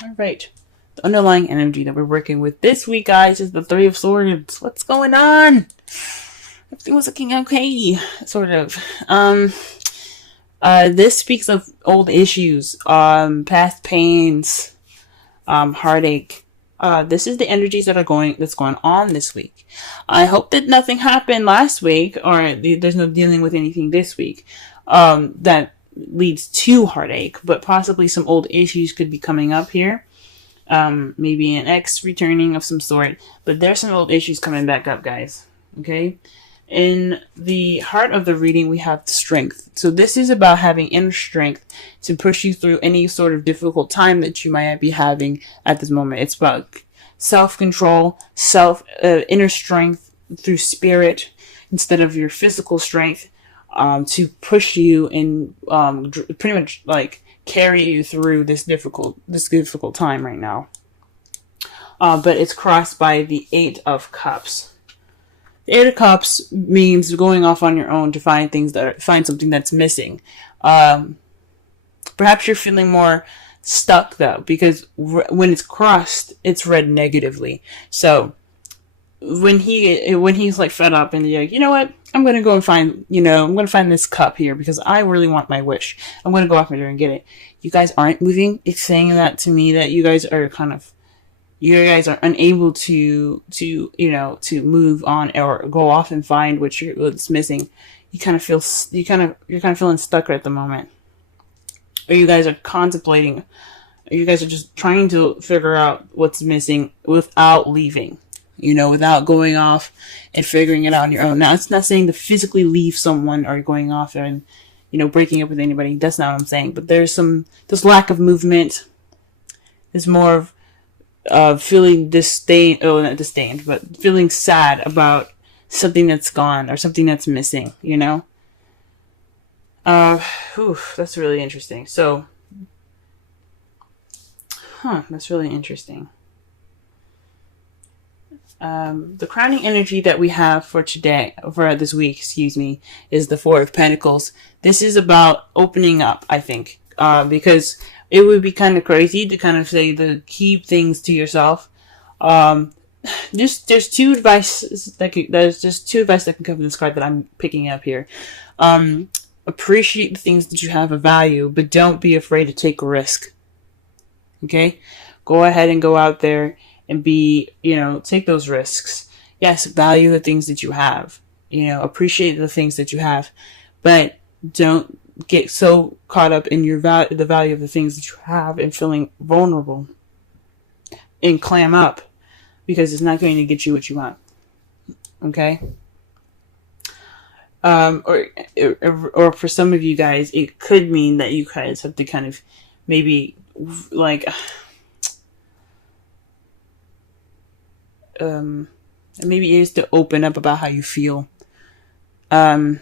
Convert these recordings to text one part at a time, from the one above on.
All right. The underlying energy that we're working with this week, guys, is the Three of Swords. What's going on? Everything was looking okay, sort of. This speaks of old issues, past pains, heartache. This is the energies that's going on this week. I hope that nothing happened last week, or there's no dealing with anything this week, that leads to heartache, but possibly some old issues could be coming up here. Maybe an ex returning of some sort, but there's some old issues coming back up, guys. Okay. In the heart of the reading, we have strength. So this is about having inner strength to push you through any sort of difficult time that you might be having at this moment. It's about self-control, inner strength through spirit instead of your physical strength, to push you and pretty much like carry you through this difficult time right now. But it's crossed by the Eight of Cups. The Eight of Cups means going off on your own to find something that's missing. Perhaps you're feeling more stuck though, because when it's crossed, it's read negatively. So when he's like fed up and you're like, you know what? I'm going to go and find this cup here because I really want my wish. I'm going to go off there and get it. You guys aren't moving. It's saying that to me that you guys are unable to move on or go off and find what's missing. You're kind of feeling stuck at the moment. Or you guys are contemplating, or you guys are just trying to figure out what's missing without leaving, without going off and figuring it out on your own. Now, it's not saying to physically leave someone or going off and, breaking up with anybody. That's not what I'm saying. But there's lack of movement. There's more of feeling not disdained, but feeling sad about something that's gone or something that's missing, that's really interesting. So, that's really interesting. The crowning energy that we have for this week, is the Four of Pentacles. This is about opening up, I think, because it would be kind of crazy to kind of say to keep things to yourself. There's two advice that can come from this card that I'm picking up here. Appreciate the things that you have of value, but don't be afraid to take a risk. Okay? Go ahead and go out there and take those risks. Yes, value the things that you have. Appreciate the things that you have, but don't get so caught up in the value of the things that you have and feeling vulnerable and clam up, because it's not going to get you what you want. Okay? Or for some of you guys, it could mean that you guys have to kind of maybe like maybe it is to open up about how you feel. But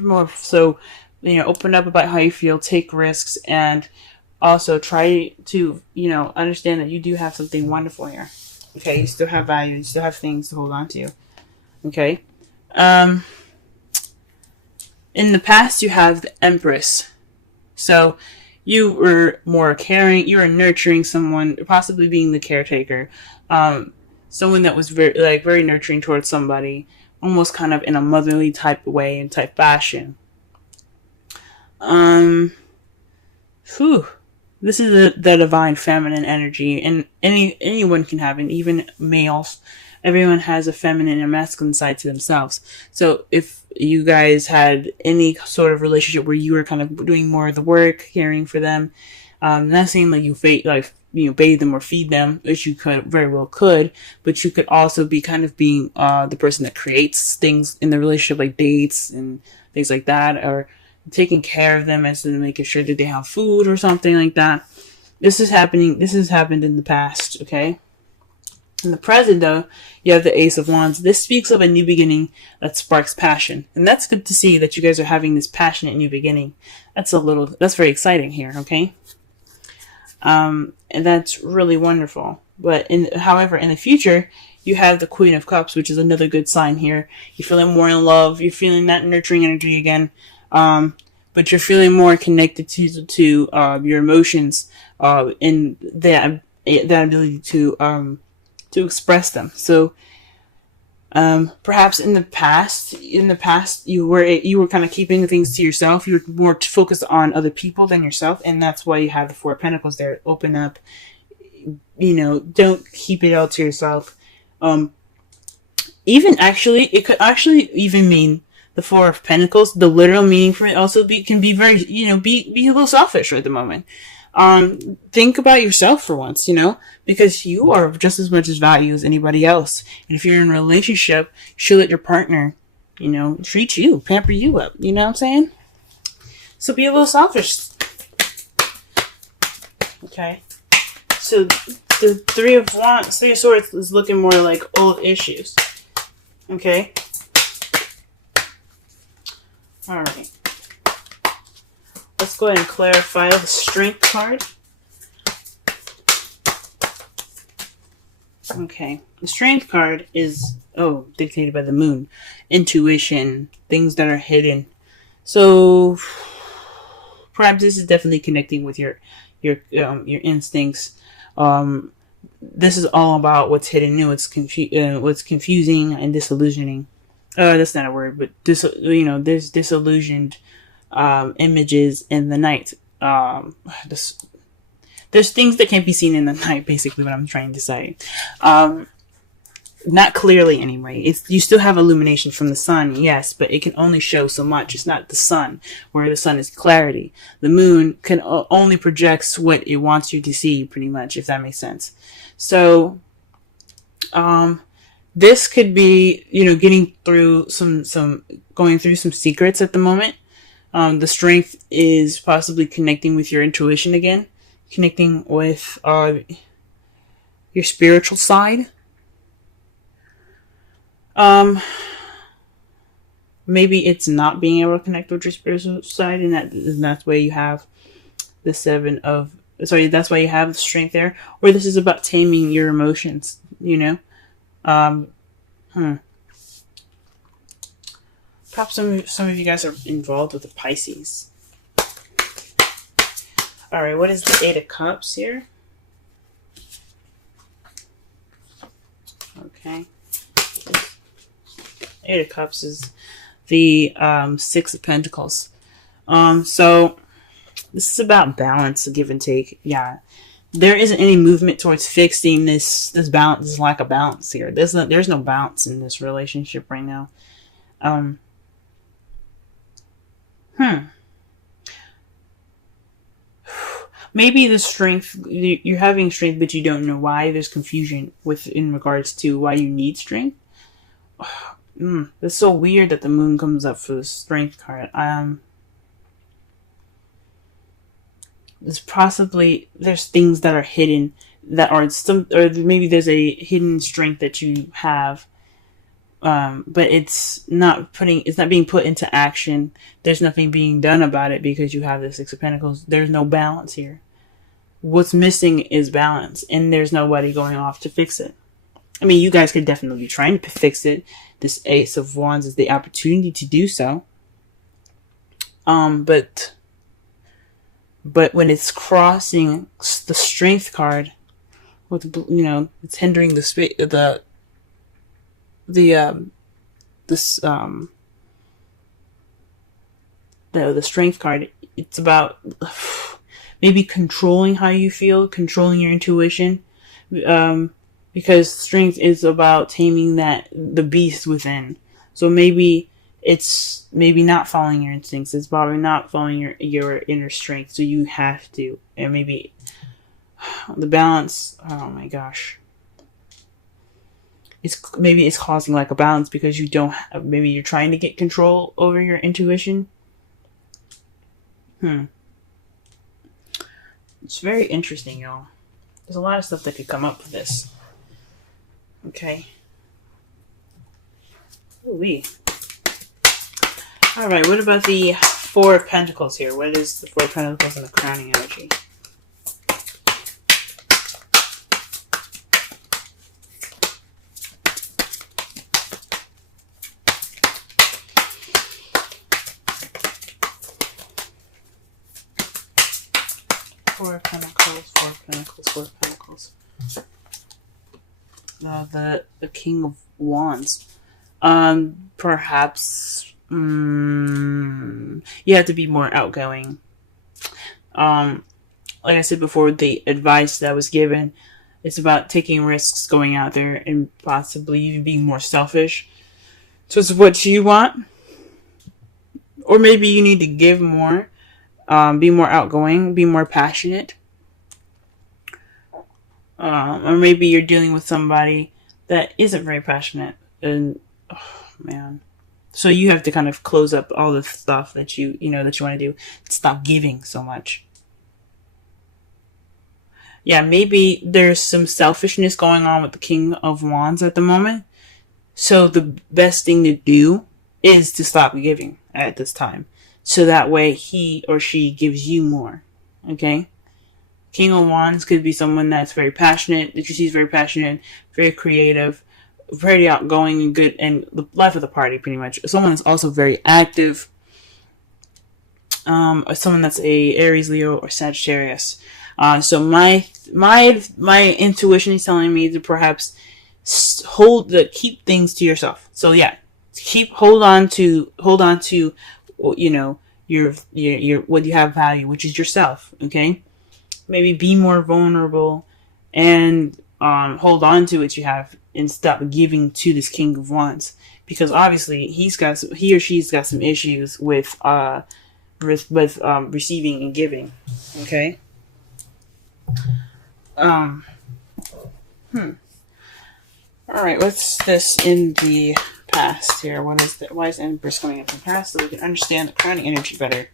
more so, open up about how you feel, take risks, and also try to, understand that you do have something wonderful here. Okay, you still have value, you still have things to hold on to. Okay. In the past, you have the Empress. So you were more caring, you were nurturing someone, possibly being the caretaker. Someone that was very nurturing towards somebody, almost kind of in a motherly type way and type fashion. This is the divine feminine energy, and anyone can have it, even males. Everyone has a feminine and masculine side to themselves. So if you guys had any sort of relationship where you were kind of doing more of the work, caring for them, not saying like you bathe them or feed them, which you very well could, but you could also be kind of being the person that creates things in the relationship, like dates and things like that, or taking care of them as in making sure that they have food or something like that. This has happened in the past, okay? In the present, though, you have the Ace of Wands. This speaks of a new beginning that sparks passion. And that's good to see that you guys are having this passionate new beginning. That's very exciting here, okay? And that's really wonderful. But however, in the future, you have the Queen of Cups, which is another good sign here. You're feeling more in love. You're feeling that nurturing energy again. but you're feeling more connected to your emotions, and that ability to express them. So perhaps in the past, you were kind of keeping things to yourself. You were more focused on other people than yourself, and that's why you have the Four of Pentacles there. Open up, don't keep it all to yourself. Even actually, it could actually even mean the Four of Pentacles. The literal meaning for it also can be very, be a little selfish at the moment. Think about yourself for once, because you are just as much as value as anybody else. And if you're in a relationship, you should let your partner, treat you, pamper you up. You know what I'm saying? So be a little selfish. Okay. So the Three of Swords is looking more like old issues. Okay. All right. Let's go ahead and clarify the Strength card. Okay. The Strength card is, dictated by the moon. Intuition. Things that are hidden. So, perhaps this is definitely connecting with your instincts. This is all about what's hidden and what's confusing and disillusioning. That's not a word, but there's disillusioned images in the night. There's things that can't be seen in the night, basically what I'm trying to say. Not clearly anyway. You still have illumination from the sun, yes, but it can only show so much. It's not the sun, where the sun is clarity. The moon can only projects what it wants you to see, pretty much, if that makes sense. So, this could be, getting through going through some secrets at the moment. The Strength is possibly connecting with your intuition again, connecting with your spiritual side. Maybe it's not being able to connect with your spiritual side, and that's why you have the that's why you have the Strength there. Or this is about taming your emotions, Perhaps some of you guys are involved with the Pisces. Alright, what is the Eight of Cups here? Okay. Eight of Cups is the Six of Pentacles. So this is about balance, give and take. Yeah. There isn't any movement towards fixing this balance, this lack of balance here. There's no balance in this relationship right now. Maybe the Strength, you're having Strength, but you don't know why. There's confusion in regards to why you need Strength. It's so weird that the moon comes up for the Strength card. There's things that are hidden that are or maybe there's a hidden strength that you have, but it's not being put into action. There's nothing being done about it because you have the Six of Pentacles. There's no balance here. What's missing is balance, and there's nobody going off to fix it. I mean, you guys could definitely be trying to fix it. This Ace of Wands is the opportunity to do so. But when it's crossing the Strength card, with it's hindering the Strength card. It's about maybe controlling how you feel, controlling your intuition, because Strength is about taming the beast within. So maybe it's not following your instincts. It's probably not following your inner strength. So you have to, and maybe the balance. Oh my gosh. Maybe it's causing lack of balance because maybe you're trying to get control over your intuition. It's very interesting, y'all. There's a lot of stuff that could come up with this. Okay. Ooh-wee. Alright, what about the Four of Pentacles here? What is the Four of Pentacles and the crowning energy? Four of Pentacles, Four of Pentacles, Four of Pentacles. The King of Wands. Perhaps you have to be more outgoing. Like I said before, the advice that was given, it's about taking risks, going out there, and possibly even being more selfish. So it's what you want. Or maybe you need to give more, be more outgoing, be more passionate. Or maybe you're dealing with somebody that isn't very passionate. And, oh man. So you have to kind of close up all the stuff that you want to do. Stop giving so much. Yeah, maybe there's some selfishness going on with the King of Wands at the moment. So the best thing to do is to stop giving at this time. So that way he or she gives you more. Okay? King of Wands could be someone that's very passionate, that you see is very passionate, very creative, very outgoing and good, and the life of the party pretty much. Someone that's also very active. Or someone that's a Aries, Leo, or Sagittarius. So my intuition is telling me to perhaps keep things to yourself. So yeah, hold on to your what you have value, which is yourself. Okay, maybe be more vulnerable and hold on to what you have and stop giving to this King of Wands, because obviously he or she's got some issues with receiving and giving. Okay. All right, what's this in the past here? What is that? Why is Empress coming up in the past so we can understand the current energy better?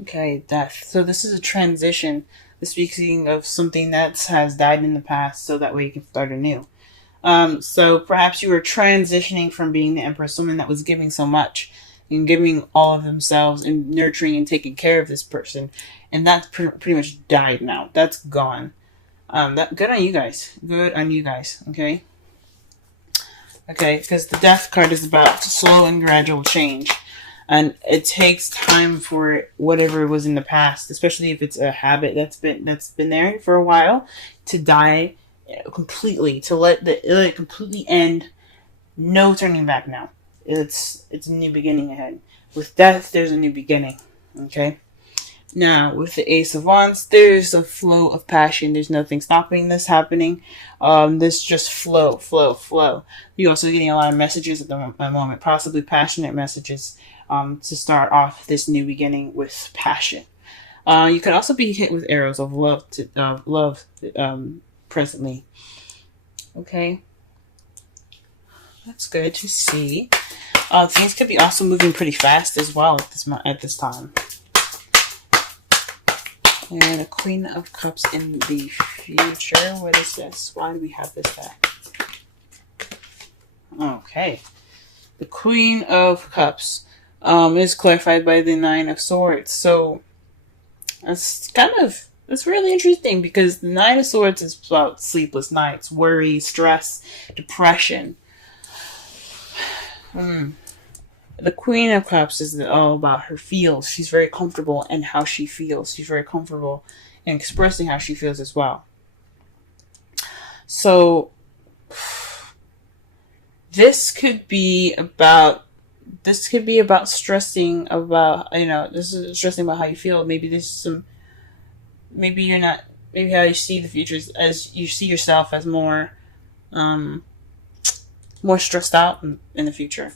Okay, death. So this is a transition. Speaking of something that has died in the past, so that way you can start anew. So perhaps you were transitioning from being the Empress, someone that was giving so much and giving all of themselves and nurturing and taking care of this person, and that's pretty much died now. That's gone. Good on you guys. Good on you guys. Okay. Okay, because the Death card is about slow and gradual change. And it takes time for whatever was in the past, especially if it's a habit that's been there for a while, to die completely, to let it completely end. No turning back now. It's a new beginning ahead. With Death, there's a new beginning. Okay. Now, with the Ace of Wands, there's a flow of passion. There's nothing stopping this happening. This just flow. You're also getting a lot of messages at the moment, possibly passionate messages. To start off this new beginning with passion. You could also be hit with arrows of love presently. Okay. That's good to see. Things could be also moving pretty fast as well at this time. And a Queen of Cups in the future. What is this? Why do we have this back? Okay. The Queen of Cups is clarified by the Nine of Swords. So that's really interesting, because the Nine of Swords is about sleepless nights, worry, stress, depression. The Queen of Cups is all about her feels. She's very comfortable in how she feels. She's very comfortable in expressing how she feels as well. So this could be about stressing about, this is stressing about how you feel. Maybe maybe how you see the future as you see yourself as more stressed out in the future.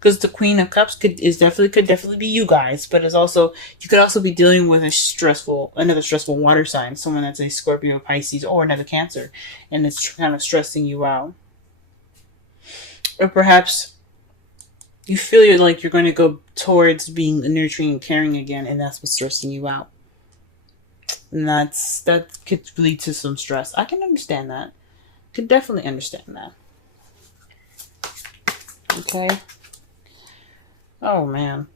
Because the Queen of Cups could definitely be you guys, but you could also be dealing with another stressful water sign, someone that's a Scorpio, Pisces, or another Cancer, and it's kind of stressing you out. Or perhaps you feel like you're going to go towards being nurturing and caring again, and that's what's stressing you out. And that could lead to some stress. I can understand that. Could definitely understand that. Okay. Oh man.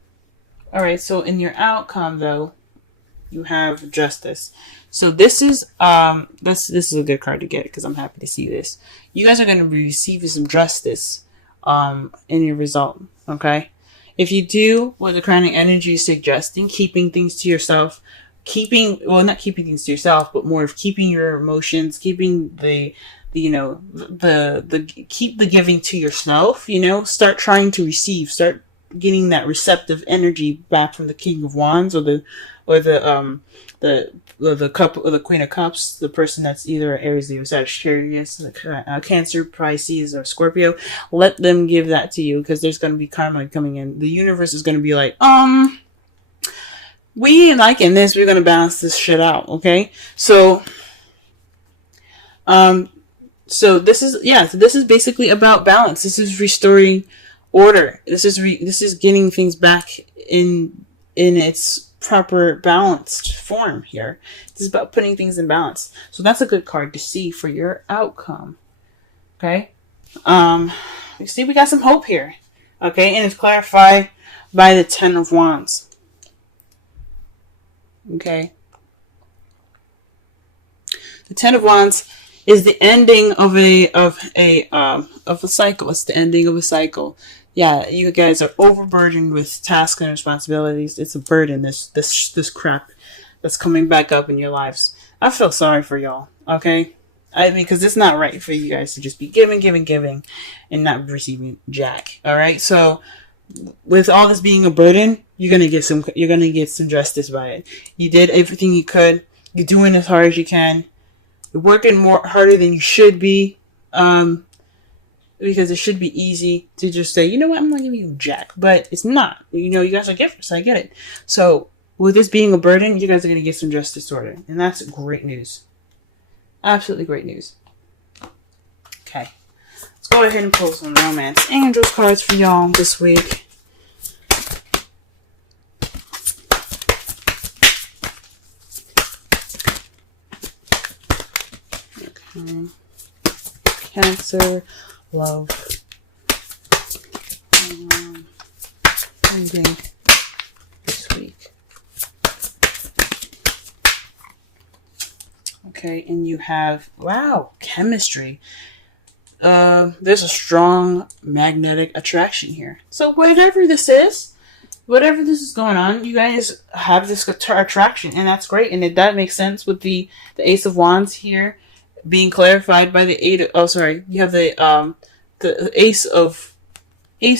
Alright, so in your outcome though, you have Justice. So this is a good card to get, because I'm happy to see this. You guys are going to be receiving some justice in your result. Okay. If you do what the crowning energy is suggesting, keeping things to yourself, not keeping things to yourself, but more of keeping your emotions, keeping keep the giving to yourself, start trying to receive, start getting that receptive energy back from the King of Wands or the cup or the Queen of Cups, the person that's either Aries, Leo, Sagittarius, Cancer, Pisces, or Scorpio. Let them give that to you, because there's going to be karma coming in. The universe is going to be like, we ain't liking this. We're going to balance this shit out. Okay. So this is basically about balance. This is restoring order. This is getting things back in its proper balanced form here. This is about putting things in balance. So that's a good card to see for your outcome. Okay. You see, we got some hope here. Okay, and it's clarified by the Ten of Wands. Okay. The Ten of Wands is the ending of a cycle. It's the ending of a cycle. Yeah, you guys are overburdened with tasks and responsibilities. It's a burden, this crap that's coming back up in your lives. I feel sorry for y'all, okay? Because it's not right for you guys to just be giving, and not receiving jack. All right, so with all this being a burden, you're gonna get some justice by it. You did everything you could. You're doing as hard as you can. You're working harder than you should be. Because it should be easy to just say, you know what, I'm not giving you jack. But it's not. You guys are givers. I get it. So, with this being a burden, you guys are going to get some justice sorted. And that's great news. Absolutely great news. Okay. Let's go ahead and pull some romance angels cards for y'all this week. Okay. Cancer. Love. Ending this week. Okay, and you have, wow, chemistry. There's a strong magnetic attraction here. So whatever this is going on, you guys have this attraction, and that's great. And that makes sense with the Ace of Wands here being clarified by the you have the Ace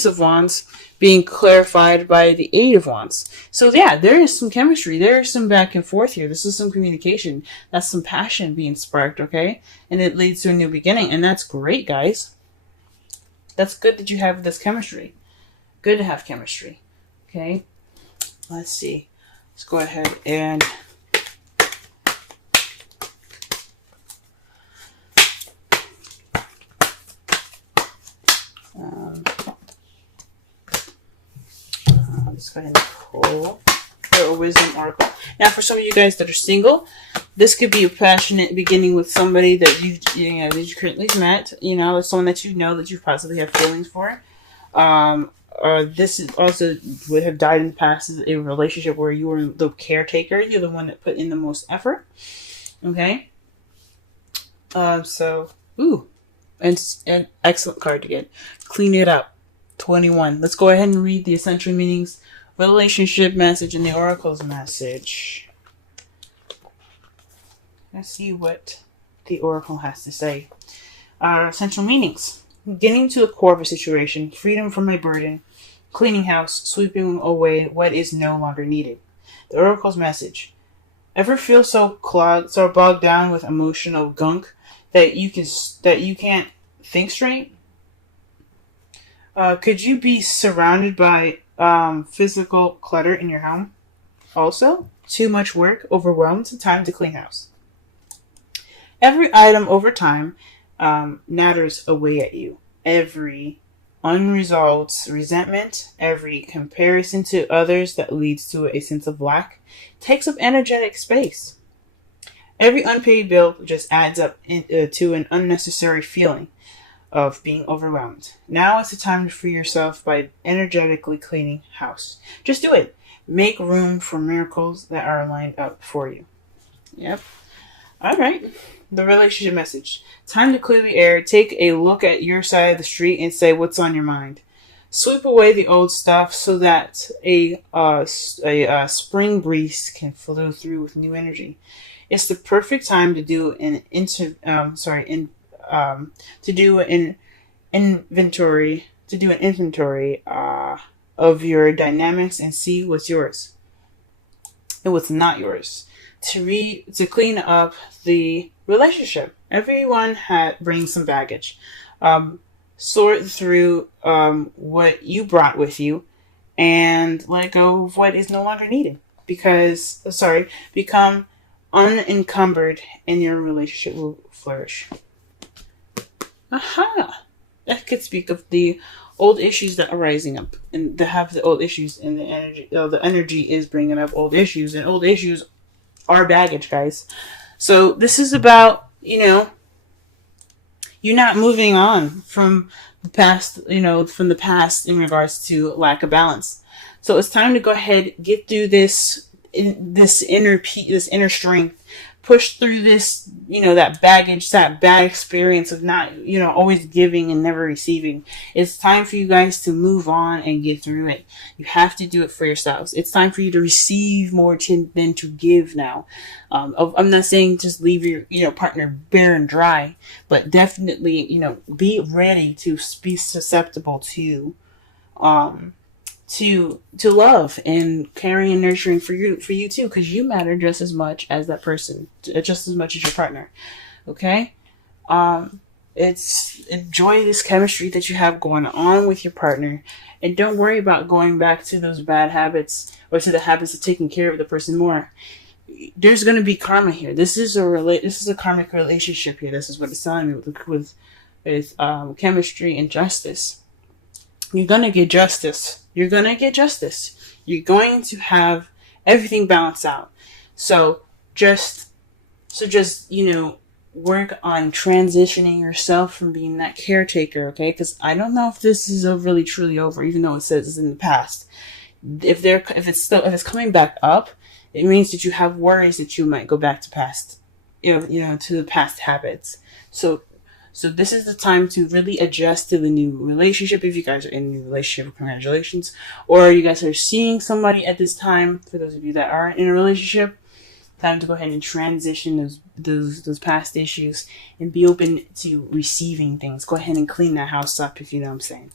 of Wands being clarified by the Eight of Wands. So yeah, there is some chemistry. There is some back and forth here. This is some communication. That's some passion being sparked, okay? And it leads to a new beginning. And that's great, guys. That's good that you have this chemistry. Good to have chemistry. Okay? Let's see. Let's go ahead and let's go ahead and pull a wisdom oracle. Now, for some of you guys that are single, this could be a passionate beginning with somebody that you currently met. Someone that that you possibly have feelings for. Or this is also would have died in the past as a relationship where you were the caretaker. You're the one that put in the most effort. Okay. And excellent card to get. Clean it up. 21. Let's go ahead and read the essential meanings, relationship message, and the oracle's message. Let's see what the oracle has to say. Essential meanings. Getting to the core of a situation, freedom from a burden, cleaning house, sweeping away what is no longer needed. The oracle's message. Ever feel so bogged down with emotional gunk that you can't think straight? Could you be surrounded by physical clutter in your home? Also, too much work, overwhelmed, time to clean house. Every item over time natters away at you. Every unresolved resentment, every comparison to others that leads to a sense of lack takes up energetic space. Every unpaid bill just adds up to an unnecessary feeling of being overwhelmed. Now is the time to free yourself by energetically cleaning house. Just do it. Make room for miracles that are lined up for you. Yep. All right. the relationship message. Time to clear the air. Take a look at your side of the street and say what's on your mind. Sweep away the old stuff so that a spring breeze can flow through with new energy. It's the perfect time to do to do an inventory of your dynamics and see what's yours and what's not yours. To clean up the relationship. Everyone brings some baggage. Sort through what you brought with you and let go of what is no longer needed. Become unencumbered and your relationship will flourish. Aha! That could speak of the old issues that are rising up and to have the old issues and the energy. The energy is bringing up old issues, and old issues are baggage, guys. So this is about, you're not moving on from the past, from the past in regards to lack of balance. So it's time to go ahead, get through this inner strength, push through this, that baggage, that bad experience of not, always giving and never receiving. It's time for you guys to move on and get through it. You have to do it for yourselves. It's time for you to receive more than to give now. I'm not saying just leave your, partner bare and dry, but definitely, be ready to be susceptible to love and caring and nurturing for you too, because you matter just as much as that person, just as much as your partner. Okay? It's enjoy this chemistry that you have going on with your partner, and don't worry about going back to those bad habits or to the habits of taking care of the person more. There's going to be karma here. This is a karmic relationship here. This is what it's telling me with chemistry and justice. You're going to get justice. You're going to have everything balanced out. So just work on transitioning yourself from being that caretaker, okay? Because I don't know if this is really truly over, even though it says it's in the past. If it's coming back up, it means that you have worries that you might go back to to the past habits. So this is the time to really adjust to the new relationship. If you guys are in a new relationship, congratulations. Or you guys are seeing somebody at this time, for those of you that are in a relationship, time to go ahead and transition those past issues and be open to receiving things. Go ahead and clean that house up, if you know what I'm saying.